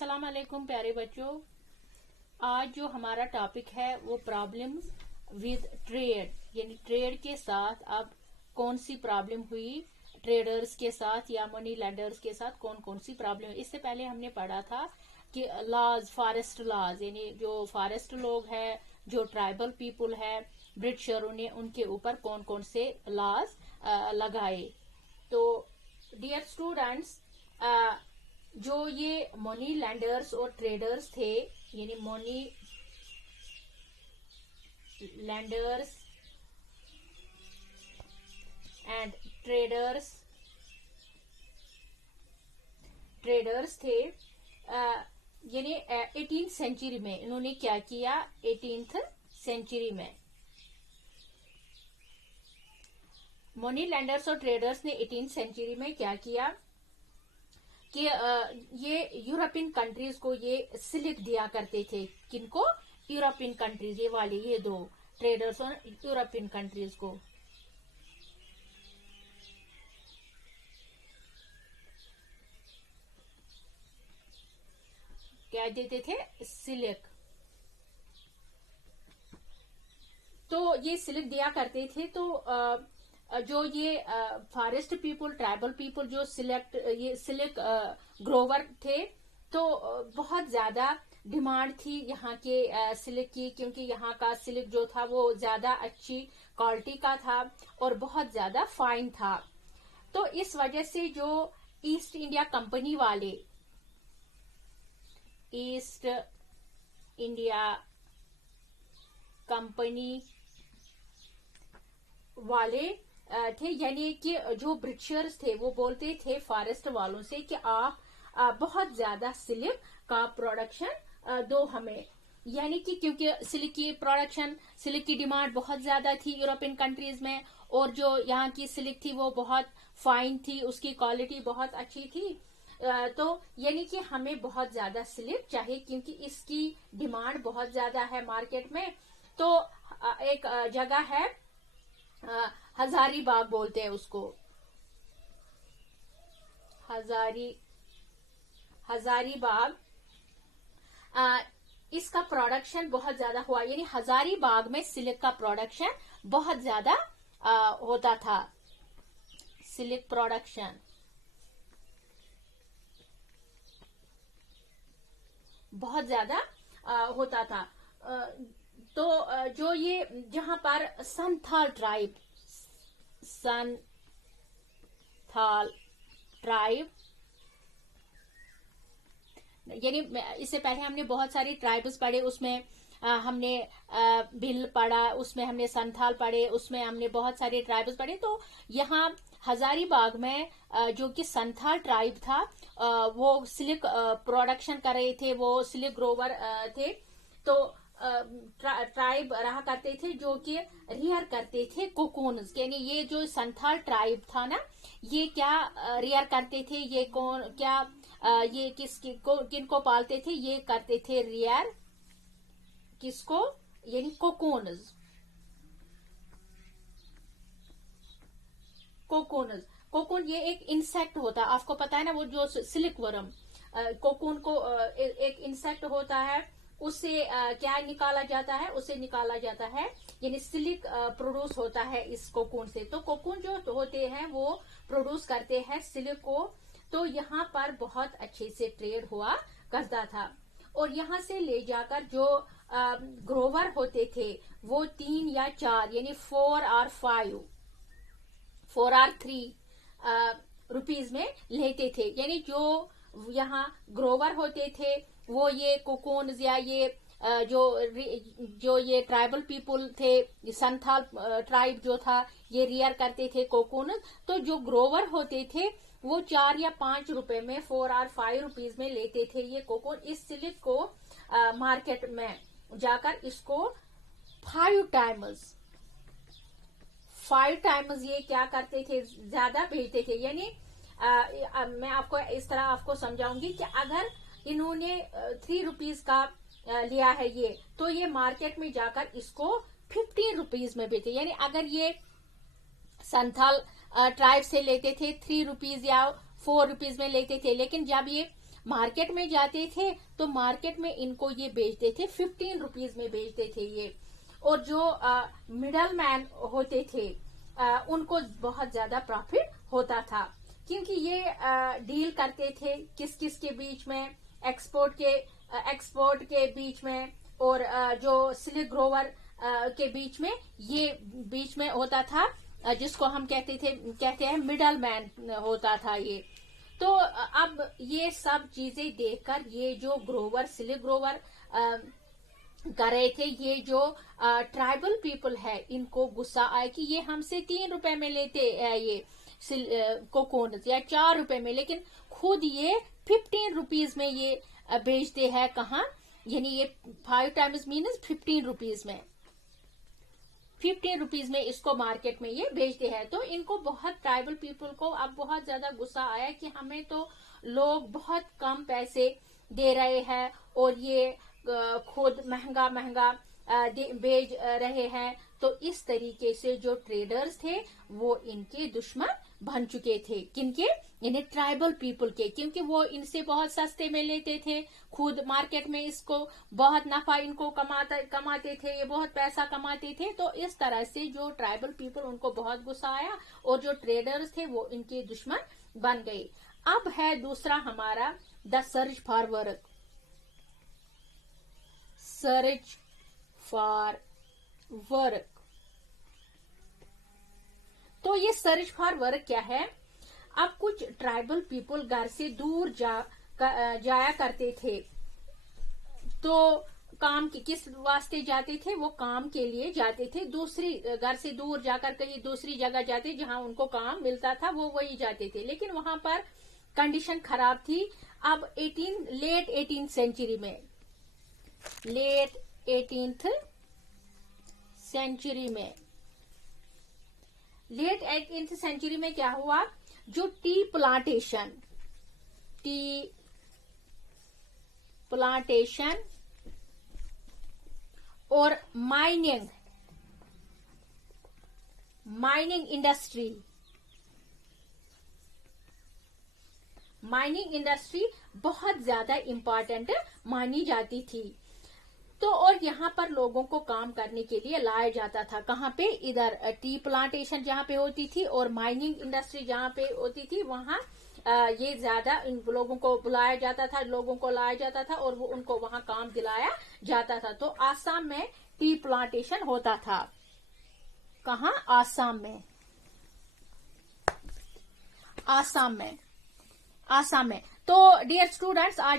अस्सलाम वालेकुम प्यारे बच्चों। आज जो हमारा टॉपिक है वो प्रॉब्लम्स विद ट्रेड, यानी ट्रेड के साथ अब कौन सी प्रॉब्लम हुई ट्रेडर्स के साथ या मनी लेंडर्स के साथ, कौन कौन सी प्रॉब्लम। इससे पहले हमने पढ़ा था कि लॉज, फॉरेस्ट लॉज, यानी जो फॉरेस्ट लोग हैं, जो ट्राइबल पीपल है, ब्रिटिशरों ने उनके ऊपर कौन कौन से लॉज लगाए। तो डियर स्टूडेंट्स, जो ये मनी लेंडर्स और ट्रेडर्स थे, यानी मनी लेंडर्स एंड ट्रेडर्स थे, यानी 18th सेंचुरी में इन्होंने क्या किया। 18th सेंचुरी में मनी लेंडर्स और ट्रेडर्स ने 18th सेंचुरी में क्या किया कि ये यूरोपियन कंट्रीज को ये सिल्क दिया करते थे। किनको? यूरोपियन कंट्रीज, ये वाले, ये दो ट्रेडर्स और यूरोपियन कंट्रीज को। क्या देते थे? सिल्क। तो ये सिल्क दिया करते थे। तो जो ये फॉरेस्ट पीपल, ट्राइबल पीपल जो ये सिल्क ग्रोवर थे, तो बहुत ज्यादा डिमांड थी यहाँ के सिल्क की, क्योंकि यहाँ का सिल्क जो था वो ज्यादा अच्छी क्वालिटी का था और बहुत ज्यादा फाइन था। तो इस वजह से जो ईस्ट इंडिया कंपनी वाले, ईस्ट इंडिया कंपनी वाले थे, यानी कि जो ब्रिटिशर्स थे वो बोलते थे फॉरेस्ट वालों से कि आप बहुत ज्यादा सिल्क का प्रोडक्शन दो हमें, यानी कि क्योंकि सिल्क की प्रोडक्शन, सिल्क की डिमांड बहुत ज्यादा थी यूरोपियन कंट्रीज में, और जो यहाँ की सिल्क थी वो बहुत फाइन थी, उसकी क्वालिटी बहुत अच्छी थी। तो यानी कि हमें बहुत ज्यादा सिल्क चाहिए क्योंकि इसकी डिमांड बहुत ज्यादा है मार्केट में। तो एक जगह है, हजारीबाग बोलते हैं उसको, हजारीबाग। इसका प्रोडक्शन बहुत ज्यादा हुआ, यानी हजारीबाग में सिल्क का प्रोडक्शन बहुत ज्यादा होता था। सिल्क प्रोडक्शन बहुत ज्यादा होता था। तो जो ये जहां पर संथाल ट्राइब, यानी इससे पहले हमने बहुत सारी ट्राइब्स पढ़े, उसमें हमने भिल पढ़ा, उसमें हमने संथाल पढ़े, उसमें हमने बहुत सारे ट्राइब्स पढ़े। तो यहाँ हजारीबाग में जो कि संथाल ट्राइब था, वो सिल्क प्रोडक्शन कर रहे थे, वो सिल्क ग्रोवर थे। तो ट्राइब रहा करते थे जो कि रियर करते थे कोकून्स, यानी ये जो संथाल ट्राइब था ना, ये क्या रियर करते थे, ये कौन क्या ये किनको पालते थे, ये करते थे रियर किसको, यानी कोकून्स। कोकून ये एक इंसेक्ट होता है, आपको पता है ना, वो जो सिल्क वर्म, कोकून को एक इंसेक्ट होता है, उससे क्या निकाला जाता है, उसे निकाला जाता है, यानी सिल्क प्रोड्यूस होता है इस कोकून से। तो कोकून जो होते हैं वो प्रोड्यूस करते हैं सिल्क को। तो यहाँ पर बहुत अच्छे से ट्रेड हुआ करता था, और यहाँ से ले जाकर जो ग्रोवर होते थे वो 3 या 4, यानी 4 और 5, 4 और 3 रुपीज में लेते थे। यानी जो यहाँ ग्रोवर होते थे वो ये कोकून या ये जो ये ट्राइबल पीपल थे, संथाल ट्राइब जो था, ये रियर करते थे कोकून। तो जो ग्रोवर होते थे वो 4 या 5 रुपए में, 4 और 5 रुपीज में लेते थे ये कोकून। इस सिल्क को मार्केट में जाकर इसको 5 टाइम्स ये क्या करते थे, ज्यादा बेचते थे। यानी मैं आपको इस तरह आपको समझाऊंगी कि अगर इन्होंने 3 रुपीज का लिया है ये, तो ये मार्केट में जाकर इसको 15 रुपीज में बेचे। यानी अगर ये संथाल ट्राइब से लेते थे 3 रुपीज या 4 रुपीज में लेते थे, लेकिन जब ये मार्केट में जाते थे तो मार्केट में इनको ये बेचते थे 15 रुपीज में बेचते थे ये। और जो मिडल मैन होते थे उनको बहुत ज्यादा प्रॉफिट होता था, क्योंकि ये डील करते थे किस किस के बीच में, एक्सपोर्ट के बीच में और जो स्लिक ग्रोवर के बीच में, ये बीच में होता था जिसको हम कहते हैं मिडल मैन होता था ये। तो अब ये सब चीजें देखकर ये जो ग्रोवर, स्लिक ग्रोवर कर रहे थे, ये जो ट्राइबल पीपल है, इनको गुस्सा आया कि ये हमसे 3 रुपए में लेते हैं ये कोकोनट या 4 रुपए में, लेकिन खुद ये 15 रुपीज में ये बेचते हैं। कहाँ? यानी ये 5 टाइम्स मीन्स 15 रुपीज में, 15 रुपीज में इसको मार्केट में ये बेचते हैं। तो इनको बहुत, ट्राइबल पीपल को अब बहुत ज्यादा गुस्सा आया कि हमें तो लोग बहुत कम पैसे दे रहे हैं और ये खुद महंगा महंगा बेच रहे हैं। तो इस तरीके से जो ट्रेडर्स थे वो इनके दुश्मन बन चुके थे। किनके? यानी ट्राइबल पीपल के, क्योंकि वो इनसे बहुत सस्ते में लेते थे, खुद मार्केट में इसको बहुत नफा इनको कमाते थे, ये बहुत पैसा कमाते थे। तो इस तरह से जो ट्राइबल पीपल, उनको बहुत गुस्सा आया और जो ट्रेडर्स थे वो इनके दुश्मन बन गए। अब है दूसरा हमारा the search for work. Search for work. तो ये सर्च फॉर वर्क क्या है? अब कुछ ट्राइबल पीपल घर से दूर जाया करते थे। तो काम की किस वास्ते जाते थे? वो काम के लिए जाते थे, दूसरी घर से दूर जाकर कहीं दूसरी जगह जाते जहां उनको काम मिलता था, वो वही जाते थे। लेकिन वहां पर कंडीशन खराब थी। अब लेट 18th सेंचुरी में, लेट 18th सेंचुरी में क्या हुआ? जो टी प्लांटेशन और माइनिंग इंडस्ट्री बहुत ज्यादा इम्पोर्टेंट मानी जाती थी। तो और यहाँ पर लोगों को काम करने के लिए लाया जाता था। कहाँ पे? इधर टी प्लांटेशन जहाँ पे होती थी और माइनिंग इंडस्ट्री जहाँ पे होती थी, वहाँ ये ज्यादा इन लोगों को बुलाया जाता था, लोगों को लाया जाता था और वो उनको वहाँ काम दिलाया जाता था। तो आसाम में टी प्लांटेशन होता था। कहाँ? आसाम में। तो डियर स्टूडेंट्स, आज